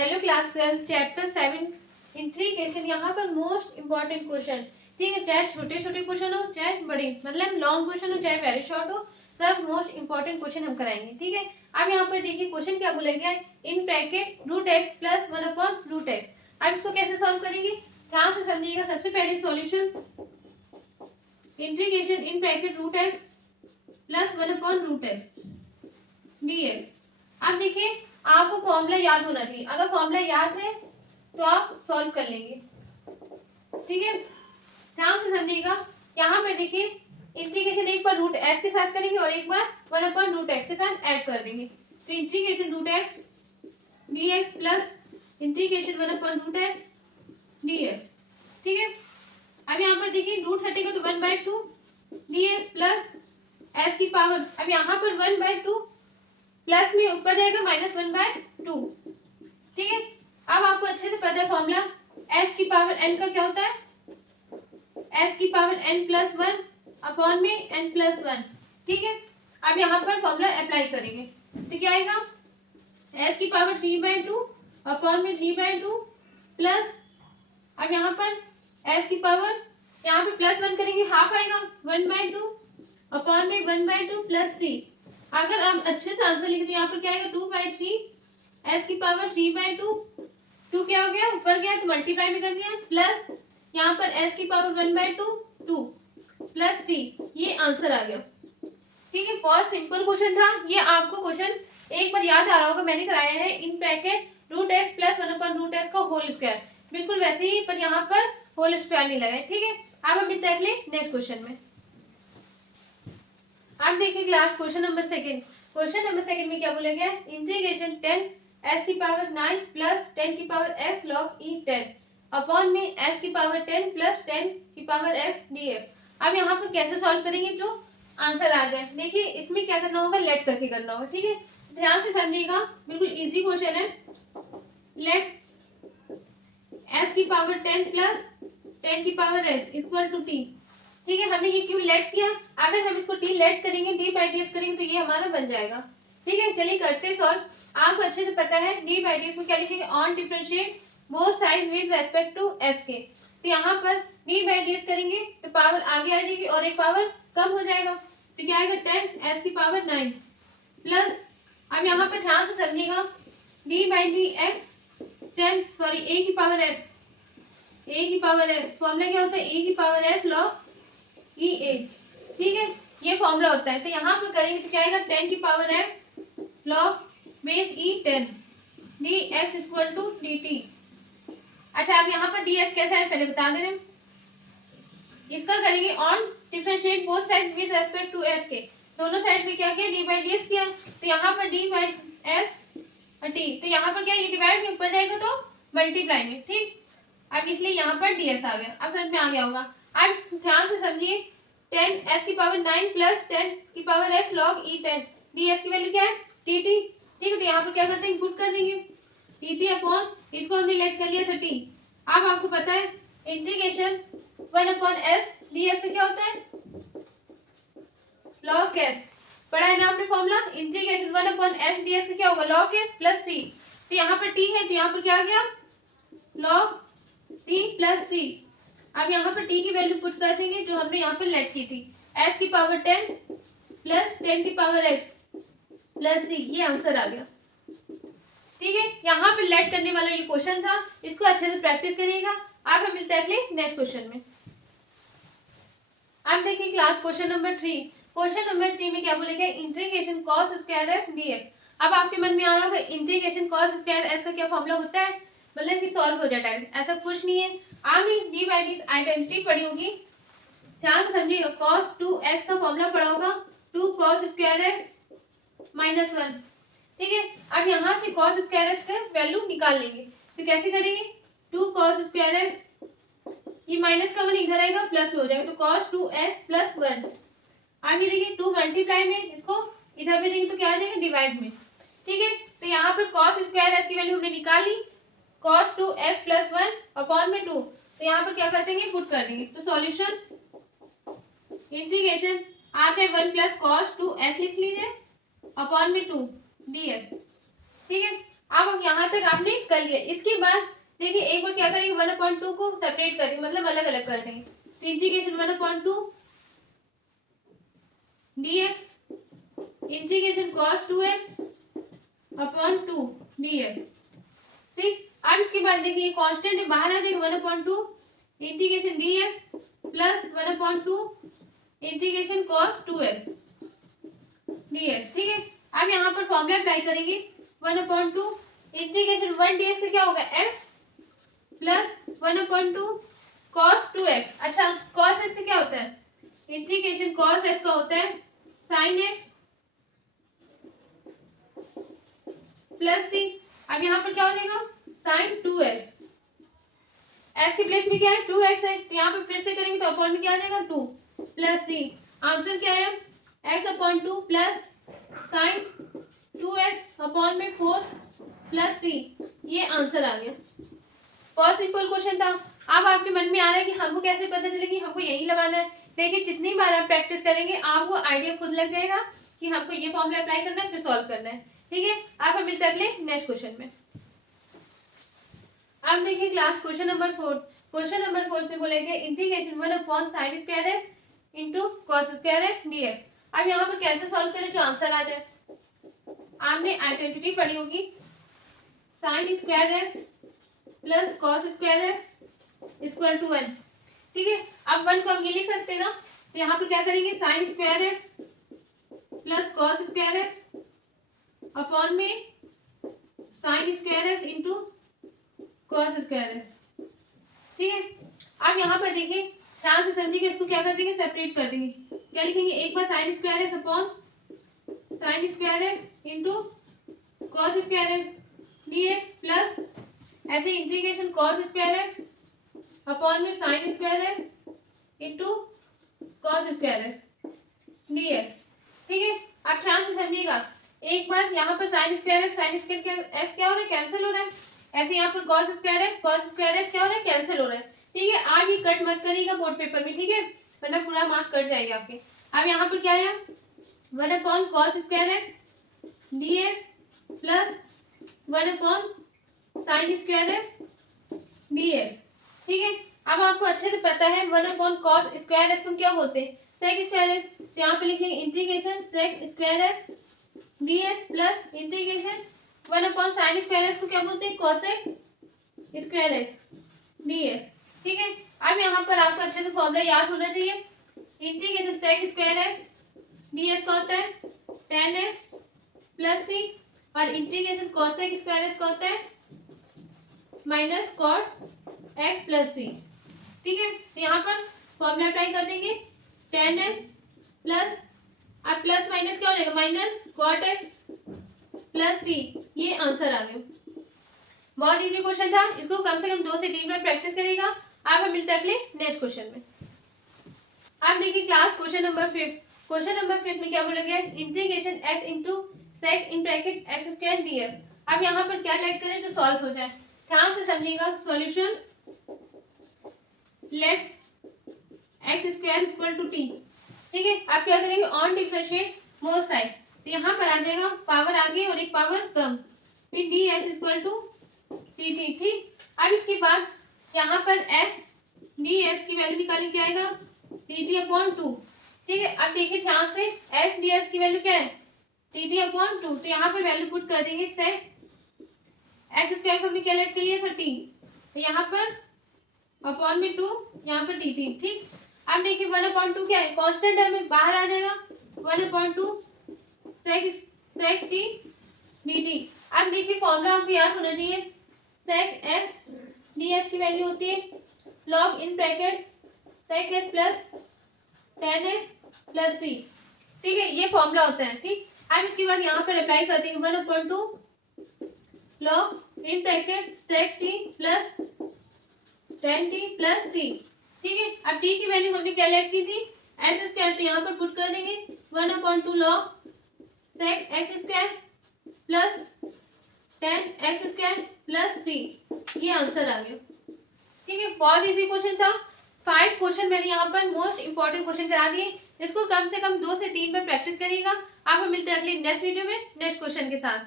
Hello class 12 chapter 7 integration. यहाँ पर most important question, ठीक है, चाहे छोटे छोटे क्वेश्चन हो चाहे बड़े, मतलब लॉन्ग क्वेश्चन हो चाहे वेरी शॉर्ट हो, सब मोस्ट इंपॉर्टेंट क्वेश्चन हम कराएंगे, ठीक है। अब यहाँ पर देखिए क्वेश्चन क्या बोला गया है, in bracket root x plus one upon root x. अब इसको कैसे सॉल्व करेंगे, ध्यान से समझिएगा। सबसे पहले solution integration in bracket root x plus one upon root x dx। अब देखिए आपको फॉर्मूला याद होना चाहिए, अगर फॉर्मूला याद है तो आप सॉल्व कर लेंगे, ठीक है। ध्यान से समझिएगा। यहाँ पे देखिए इंटीग्रेशन एक बार रूट एक्स के साथ करेंगे और एक बार वन अपॉन रूट एक्स के साथ ऐड कर देंगे, तो integration root x dx plus integration one upon root x dx, ठीक है। अब यहाँ पर देखिए रूट हटेगा तो 1/2 dx प्लस एस की पावर, अब यहाँ पर 1/2 प्लस में ऊपर जाएगा -1/2, ठीक है। अब आपको अच्छे से पता है फॉर्मूला एस की पावर एन का क्या होता है, एस की power n plus one upon में एन प्लस वन, ठीक है। अब यहाँ पर फॉर्मूला अप्लाई करेंगे तो क्या आएगा, एस की पावर 3/2 अपॉन में 3/2 प्लस, अब यहाँ पर एस की पावर, यहाँ पे प्लस वन करेंगे हाफ आएगा 1/2 अपॉन में 1/2 प्लस 3। अगर हम अच्छे से आंसर लिखें तो यहाँ पर क्या आएगा 2/3 एस की पावर 3/2, 2 क्या हो गया ऊपर गया तो मल्टीप्लाई में कर दिया, प्लस यहाँ पर एस की पावर 1/2 2 प्लस 3, ये आंसर आ गया, ठीक है। बहुत सिंपल क्वेश्चन था ये, आपको क्वेश्चन एक बार याद आ रहा होगा, मैंने कराया है in bracket root x plus one upon root x का होल स्क्वायर, बिल्कुल वैसे ही, पर यहाँ पर होल स्क्वायर नहीं लगा है, ठीक है। अब हम देख लें नेक्स्ट क्वेश्चन में। अब देखिए class question number second, question number second में क्या बोला गया, इंटीग्रेशन 10 एस की पावर 9 प्लस 10 की पावर एफ लॉग ई 10 अपॉन में एस की पावर 10 प्लस 10 की पावर एफ dx। अब यहाँ पर कैसे सॉल्व करेंगे जो आंसर आ जाए, देखिए इसमें क्या करना होगा, लेट करके करना होगा, ठीक है। ध्यान से समझिएगा, बिल्कुल इजी क्वेश्चन है। लेट एस की पावर 10 प्लस 10 की power s equal to t, ठीक है। हमने ये क्यों लेट किया, अगर हम इसको टी लेट करेंगे डी बाई डी एस करेंगे तो ये हमारा बन जाएगा, ठीक है। चलिए करते हैं सॉल्व। आपको अच्छे से पता है डी बाई डी एस में क्या लिखेंगे, on differentiate both side with respect to s के, तो यहाँ पर डी बाई डी एस करेंगे तो पावर आगे आ जाएगी और एक पावर कम हो जाएगा, तो क्या आएगा 10 एस की पावर 9 प्लस, अब यहाँ पर ध्यान से समझिएगा, d by d x 10 sorry a की पावर एक्स, ए की पावर एक्स फॉर्मूला क्या होता है, ए की पावर एक्स लॉग ई ए, ठीक है, ये फॉर्मूला होता है। तो यहाँ पर करेंगे तो क्या आएगा 10 की power x log base e 10 d x equal to d t. अच्छा अब यहाँ पर डी एक्स कैसा है पहले बता दे रहे, इसका करेंगे on differentiate both side with respect to s के, दोनों साइड में क्या किया डी बाई डी एस किया, तो यहाँ पर डी बाई एस टी, तो यहाँ पर क्या ये डिवाइड में ऊपर जाएगा तो मल्टीप्लाई में, ठीक। अब इसलिए यहाँ पर डी एस आ गया, अब समझ में आ गया होगा। अब ध्यान से समझिए 10 एस की पावर 9 प्लस 10 की पावर एफ लॉग ई 10 डी एस की वैल्यू क्या है टी टी, ठीक है। तो यहाँ पर क्या करते हैं पुट कर देंगे टी टी अपॉन, इसको हमने लेट कर लिया 30। अब आपको पता है integration 1 upon S D S का क्या होता है लॉग एस, पढ़ा है ना आपने formula, integration 1 upon S D S का क्या होगा लॉग एस प्लस सी, तो यहाँ पर टी है तो यहाँ पर क्या आ गया लॉग टी प्लस सी। अब यहाँ पर t की वैल्यू पुट कर देंगे जो हमने यहाँ पर लेट की थी, s की पावर 10 प्लस 10 की पावर x प्लस c, ये आंसर आ गया, ठीक है। यहाँ पे लेट करने वाला ये क्वेश्चन था, इसको अच्छे से प्रैक्टिस करिएगा। अब हम मिलते हैं नेक्स्ट क्वेश्चन में। अब देखिए class question number 3, question number 3 में क्या बोलेगा, integration cos square F dx। अब आपके मन में आ रहा होगा इंटीग्रेशन कॉस स्क्वायर एस का क्या फॉर्मूला होता है, मतलब कि सॉल्व हो जाए डायरेक्ट, ऐसा कुछ नहीं है। आपने डी बाई डी आइडेंटिटी पढ़ी होगी, ध्यान से समझिएगा, cos 2x का फॉर्मूला पढ़ा होगा 2 cos स्क्वायर x माइनस 1, ठीक है। अब यहाँ से cos स्क्वायर x का वैल्यू निकाल लेंगे, तो कैसे करेंगे 2 cos स्क्वायर x, ये माइनस का 1 इधर आएगा प्लस हो जाएगा, तो cos 2x प्लस 1। अब ये देखिए 2 मल्टीप्लाई में इसको इधर पे देंगे तो क्या आ जाएगा डिवाइड में, ठीक है। तो यहाँ पर cos स्क्वायर x की वैल्यू हमने निकाल ली, cos 2x प्लस 1 अपॉन में 2, तो यहाँ पर क्या कर देंगे पुट कर देंगे, तो सॉल्यूशन इंटीग्रेशन आपने 1 प्लस cos 2s लिख लीजिए अपॉन में 2 ds, ठीक है। अब हम यहाँ तक आपने कर लिया। इसके बाद देखिए एक बार क्या करेंगे, 1/2 को सेपरेट करेंगे, मतलब अलग अलग कर देंगे। तो integration 1/2 dx integration cos 2x upon 2 dx। ठीक, अब इसके बाद देखिए कांस्टेंट बाहर आ जाएगा, 1/2 integration dx plus 1/2 integration cos 2x dx। ठीक है, अब यहाँ पर फॉर्मूला अप्लाई करेंगे, 1/2 इंटीग्रेशन 1 dx का क्या होगा x प्लस 1/2 cos 2x। अच्छा, cos x का क्या होता है, इंटीग्रेशन cos x का होता है sin x प्लस c। अब यहाँ पर क्या हो जाएगा, sin 2x, x के प्लेस में क्या है 2x है, तो यहाँ पर फिर से करेंगे तो अपॉन में क्या आ जाएगा 2 प्लस c। आंसर क्या है, x/2 plus sin 2x upon में 4 प्लस c। ये आंसर आ गया। बहुत सिंपल क्वेश्चन था। अब आपके मन में आ रहा है कि हमको कैसे पता चलेगी, हमको यही लगाना है। देखिए जितनी बार आप प्रैक्टिस करेंगे आपको आइडिया खुद लग जाएगा कि हमको ये फॉर्मूला अप्लाई करना है, फिर सॉल्व करना है। ठीक है, अब हम मिलते हैं अगले नेक्स्ट क्वेश्चन में। अब देखिए class question number 4। Question number 4 में बोलेंगे integration 1/sin² into cos² dx। अब यहाँ पर कैसे सॉल्व करें जो आंसर आ जाए। आपने आइडेंटिटी पढ़ी होगी, sin² plus cos² equal to 1। ठीक है, अब 1 को हम ये लिख सकते हैं ना, तो यहाँ पर क्या करेंगे sin² प्लस cos² अपॉन में sin² इंटू cos²। ठीक है, अब यहाँ पर देखिए ध्यान से समझिए, इसको क्या कर देंगे, सेपरेट कर देंगे। क्या लिखेंगे, एक बार sin² upon sin² into cos² dx plus ऐसे इंटीग्रेशन cos² अपॉन में sin² इंटू cos² dx। ठीक है, आप ध्यान से समझिएगा, एक बार यहाँ पर sin² x क्या हो रहा है, कैंसिल हो रहा है। ऐसे यहाँ पर cos² क्या हो रहा है, कैंसिल हो रहा है। ठीक है, आप ये कट मत करिएगा बोर्ड पेपर में, ठीक है, वरना पूरा मार्क्स कट जाएगा आपके। अब यहाँ पर क्या है, 1/cos² dx plus 1/sin² dx। ठीक है, अब आपको अच्छे से पता है 1/cos² को क्या बोलते हैं, sec²। तो यहाँ पे लिख लेंगे integration sec² dx plus integration 1/sin² को क्या बोलते हैं, cosec² dx। ठीक है, अब यहाँ पर आपको अच्छे से फॉर्मूला याद होना चाहिए। इंटीग्रेशन sec² dx का होता है tan x प्लस c और इंटीग्रेशन cosec² का होता है minus cot x plus c। ठीक है, तो यहाँ पर फॉर्मूला अप्लाई कर देंगे, tan x प्लस अब प्लस माइनस क्या हो जाएगा, minus cot x plus c। ये आंसर आ गया। बहुत इजी क्वेश्चन था, इसको कम से कम 2 से 3 बार प्रैक्टिस करेगा। अब हम मिलते हैं अगले नेक्स्ट क्वेश्चन में। अब देखिए class question number 5। Question number 5 में क्या बोला गया, integration x into sec in bracket x² dx। अब यहाँ पर क्या लेट करें जो सॉल्व हो जाए। ध्यान से समझिएगा, solution let x² equal to t। ठीक है, आप क्या करेंगे, ऑन डिफरेंशिएट बोथ साइड। तो यहाँ पर आ जाएगा पावर आगे और एक पावर कम, फिर dx इक्वल टू dt। ठीक, अब इसके बाद यहाँ पर s dx की वैल्यू निकालने क्या आएगा, dt/2। ठीक है, अब देखिए ध्यान से, s dx की वैल्यू क्या है, dt/2। तो यहाँ पर वैल्यू पुट कर देंगे, सेक x² को हमने क्या लेट के लिए 30, तो यहाँ पर अपॉन में 2, यहाँ पर dt। ठीक, अब देखिए 1/2 क्या है, कांस्टेंट है, में बाहर आ जाएगा 1/2 सेक t dt। अब देखिए फॉर्मूला आपको याद होना चाहिए, सेक x dx की वैल्यू होती है log in bracket sec x plus tan x plus c। ठीक है, ये फॉर्मूला होता है। ठीक, अब इसके बाद यहाँ पर अप्लाई कर देंगे 1/2 log in bracket sec t plus tan t plus c। ठीक है, अब t की वैल्यू हमने क्या लेट की थी, x², तो यहाँ पर पुट कर देंगे 1/2 log sec x² plus tan x² plus c। ये आंसर आ गया। ठीक है, बहुत इजी क्वेश्चन था। 5 क्वेश्चन मैंने यहाँ पर मोस्ट इंपॉर्टेंट क्वेश्चन करा दिए। इसको कम से कम 2 से 3 बार प्रैक्टिस करिएगा। आप हम मिलते हैं अगले नेक्स्ट वीडियो में नेक्स्ट क्वेश्चन के साथ।